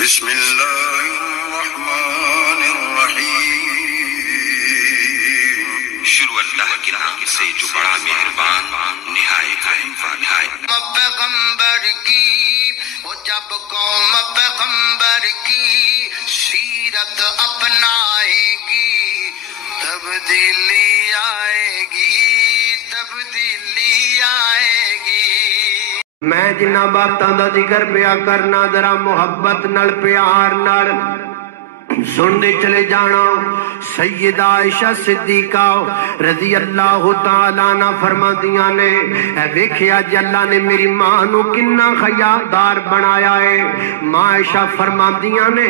بسم اللہ الرحمن الرحیم۔ شروع اللہ کے نام سے جو بڑا مہربان نہایت رحم والا ہے۔ پیغمبر کی وہ جب قوم پیغمبر کی سیرت اپنائے گی تبدیلی آئے گی، تبدیلی آئے گی۔ میں جنہ باتاں دا ذکر پیا کرنا ذرا محبت نال پیار نال سن دے چلے جانا۔ سیدہ عائشہ صدیقہ رضی اللہ تعالیٰ عنہ فرماندیاں نے اے ویکھیا جی اللہ نے میری ماں نو کنا خیالدار بنایا ہے۔ ماں عائشہ فرماندیاں نے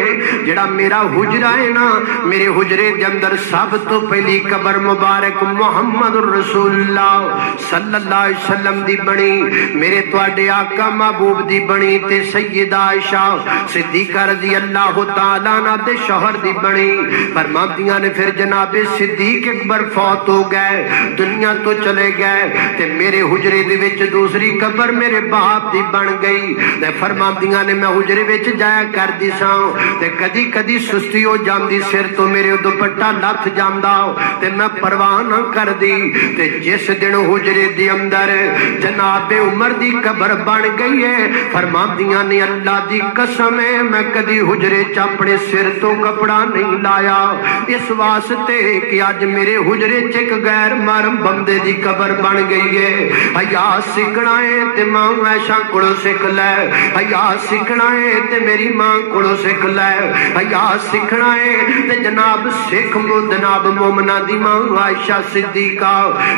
جڑا میرا حجرہ ہے نا، میرے حجرے دے اندر سب تو پہلی قبر مبارک محمد رسول اللہ صلی اللہ علیہ وسلم دی بنی، میرے تواڈے آقا محبوب دی بنی تے سیدہ عائشہ صدیقہ رضی اللہ تعالیٰ عنہ دے شوہر دی بنی۔ فرماندیاں نے پھر جناب صدیق اکبر فوت ہو گئے، دنیا تو چلے گئے تے میرے حجرے دے وچ دوسری قبر میرے باپ دی بن گئی۔ تے فرماندیاں نے میں حجرے وچ جایا کردی ساں تے کدی کدی سستی ہو جاندی، سر تو میرے دوپٹہ لتھ جاندا تے میں پرواہ نہ کردی۔ تے جس دن حجرے دے اندر جناب عمر دی قبر بن گئی ہے، فرماندیاں نے اللہ دی قسم ہے میں کدی حجرے چ اپنے سر تو کپڑا نہیں لایا، اس واسطے کہ آج میرے حجرے چک غیر محرم بندے دی قبر بن گئی ہے۔ حیا سکھنا ہے تے ماں عائشہ کولوں سکھ لے، حیا سکھنا ہے تے میری ماں کولوں سکھ لے، حیا سکھنا ہے تے جناب سکھ جناب مومنہ دی ماں عائشہ صدیقہ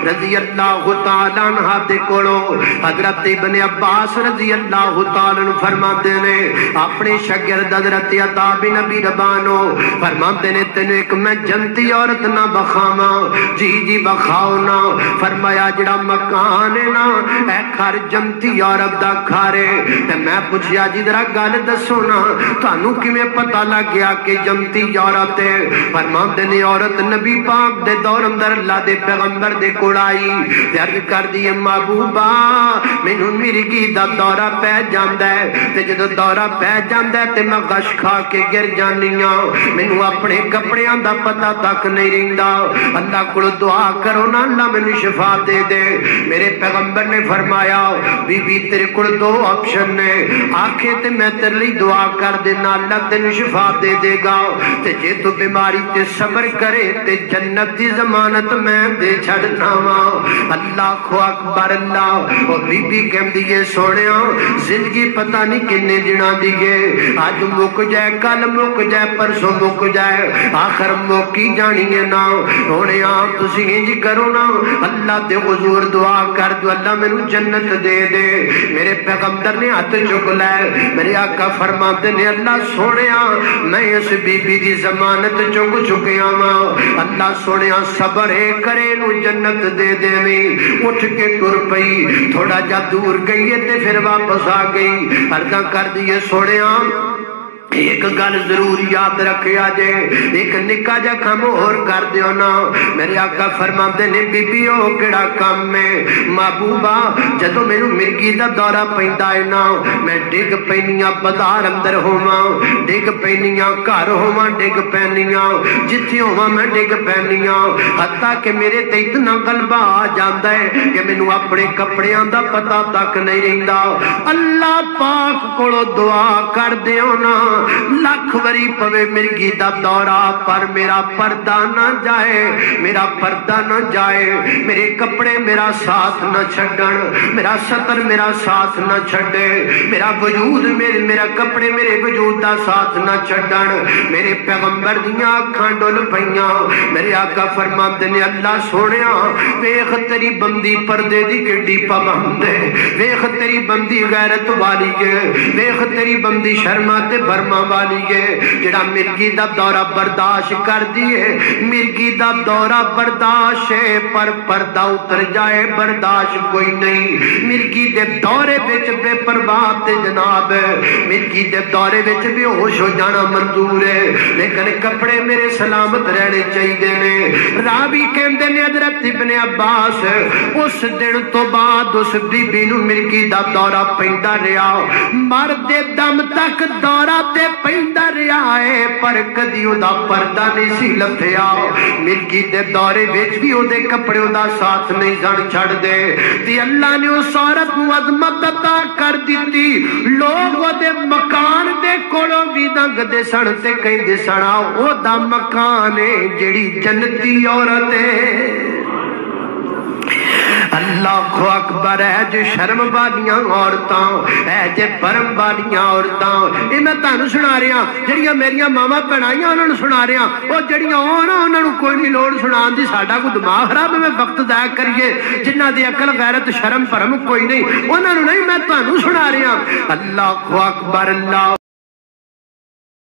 رضی اللہ تعالیٰ عنہ دے کولوں۔ حضرت ابن عباس رضی اللہ تعالیٰ عنہ فرماتے نے اپنے شاگرد حضرت عطا بن ابی ربانو فرماتے نے تینوں ایک میں جنتی عورت نہ بخاواں، جی جی بخاؤ نا۔ فرمایا جڑا مکان ہے نا اے گھر جنتی عورت دا گھر ہے۔ تے میں پوچھیا جی ذرا گل دسو نا تانوں کیویں پتہ لگ گیا کہ جنتی عورت ہے؟ فرماتے نے عورت نبی پاک دے دور اندر اللہ دے پیغمبر دے کول آئی تے عرض کردی ہے محبوبہ مینوں مرگی دا دورہ پہ جاندا ہے تے جدوں دورہ پہ جاندا ہے تے میں غش کھا کے گر جانی ہاں، مینوں اپنے کپڑیاں دا پتہ تک نہیں رہندا۔ اللہ کو دعا کرو نا اللہ مینوں شفا دے دے۔ میرے پیغمبر نے فرمایا بی بی تیرے کول دو آپشن نے، آکھے تے میں تیرے لیے دعا کر دینا اللہ تینوں شفا دے دے گا، تے جے تو بیماری تے صبر کرے تے جنت دی ضمانت میں دے چھڑنا وا۔ اللہ اکبر اللہ۔ او بی بی کہندی ہے سونیا زندگی پتہ نہیں کنے دناں دی ہے، اج مک جائے کل مک جائے پرسوں مک جائے آخر موکی جانی ہے نا۔ ہونے آپ تسی انج کرو نا اللہ دے حضور دعا کر دو اللہ مینوں جنت دے دے۔ میرے پیغمبر نے ہاتھ چک لے، میرے آقا فرماتے نے اللہ سونیا میں اس بی بی دی ضمانت چک چکیا ہاں، اللہ سونیا صبر ہے کرے نو جنت دے دے وی۔ اٹھ کے ٹر پئی، تھوڑا جا دور گئی ہے تے پھر واپس آ گئی، عرضاں کر دیے سونیا ایک گل ضرور یاد رکھیا جے، ایک نکا جا کام اور کر دیو نا۔ میرے آقا فرماندے نے بی بی او کیڑا کام ہے؟ محبوبہ جدوں مینوں مرگی دا دورہ پیندا ہے نا میں ڈگ پینیاں بازار اندر ہوواں، ڈگ پینیاں گھر ہوواں ڈگ پینیاں، جتھے ہوواں میں ڈگ پینیاں، حتیٰ کہ میرے تے اتنا غلبہ آ جاندا ہے کہ مینوں اپنے کپڑیاں دا پتہ تک نہیں رہندا۔ اللہ پاک کولوں دعا کر دیو نا لاکھ وری پوے مرگی دا دورہ پر میرا پردہ نہ جائے، میرا پردہ نہ جائے، میرے کپڑے میرا ساتھ نہ چھڈن، میرا ستر میرا ساتھ نہ چھڈے، میرا وجود میرا کپڑے میرے وجود دا ساتھ نہ چھڈن۔ میرے پیغمبر دیاں اکھاں ڈل پئیاں، میرے آقا فرماندے نے اللہ سونیا ویکھ تیری بندی پردے دی کڈی پابند ہے، ویکھ تیری بندی غیرت والی ہے، ویکھ تیری بندی شرما تے برما والی ہے، جڑا مرگی دا دورہ برداشت کر دیے، مرگی دا دورہ برداشت ہے پر پردہ اتر جائے برداشت کوئی نہیں۔ مرگی دے دورے وچ بے پرواہ تے جناب مرگی دے دورے وچ بے ہوش ہو جانا منظور ہے، لیکن کپڑے میرے سلامت رہنے چاہیے نے۔ راوی کہندے نے حضرت ابن عباس اس دن تو بعد اس بی بی نوں مرگی دا دورہ پیندا رہیا، مرد دم تک دورہ تے پیندا رہیا ہے پر کدی او دا پردہ نہیں سی لتھیا مرگی دے دورے وچ بھی او دے کپڑے او دا ساتھ نہیں سن چھڑ دے تے اللہ نے اس عورت نو عظمت عطا کر دتی لوگ او دے مکان دے کولوں بھی لنگ دے سن تے کہندے سن او دا مکان ہے جڑی جنتی عورت ہے اللہ اکبر ہے جو شرم والیاں عورتاں ہے جو برم والیاں عورتاں یہ میں تانوں سنا رہا جڑیاں میریاں ماما بھنائیاں انہاں نوں سنا رہا وہ جڑیاں انہاں نوں کوئی نہیں لوڑ سنان دی ساڈا کوئی دماغ خراب میں وقت ضائع کریے جنہاں دی عقل غیرت شرم بھرم کوئی نہیں انہاں نوں نہیں میں تانوں سنا رہا اللہ اکبر اللہ